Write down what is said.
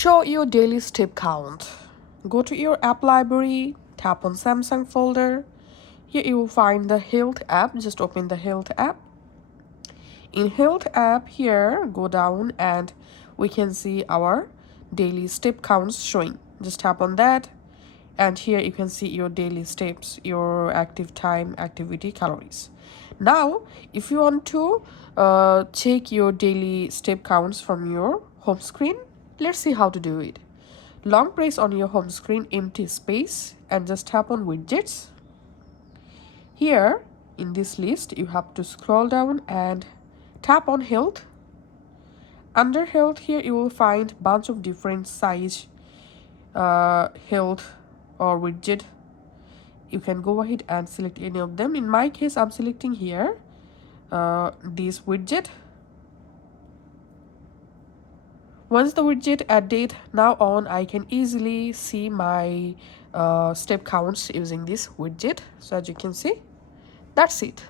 Show your daily step count. Go to your app library, tap on Samsung folder. Here you will find the Health app. Just open the Health app. In Health app here, go down and we can see our daily step counts showing. Just tap on that and here you can see your daily steps, your active time, activity, calories. Now if you want to check your daily step counts from your home screen, let's see how to do it. Long press on your home screen empty space and just tap on widgets. Here in this list you have to scroll down and tap on health. Under health here you will find bunch of different size health or widget. You can go ahead and select any of them. In my case I'm selecting here this widget. Once the widget added, now on I can easily see my step counts using this widget. So as you can see, that's it.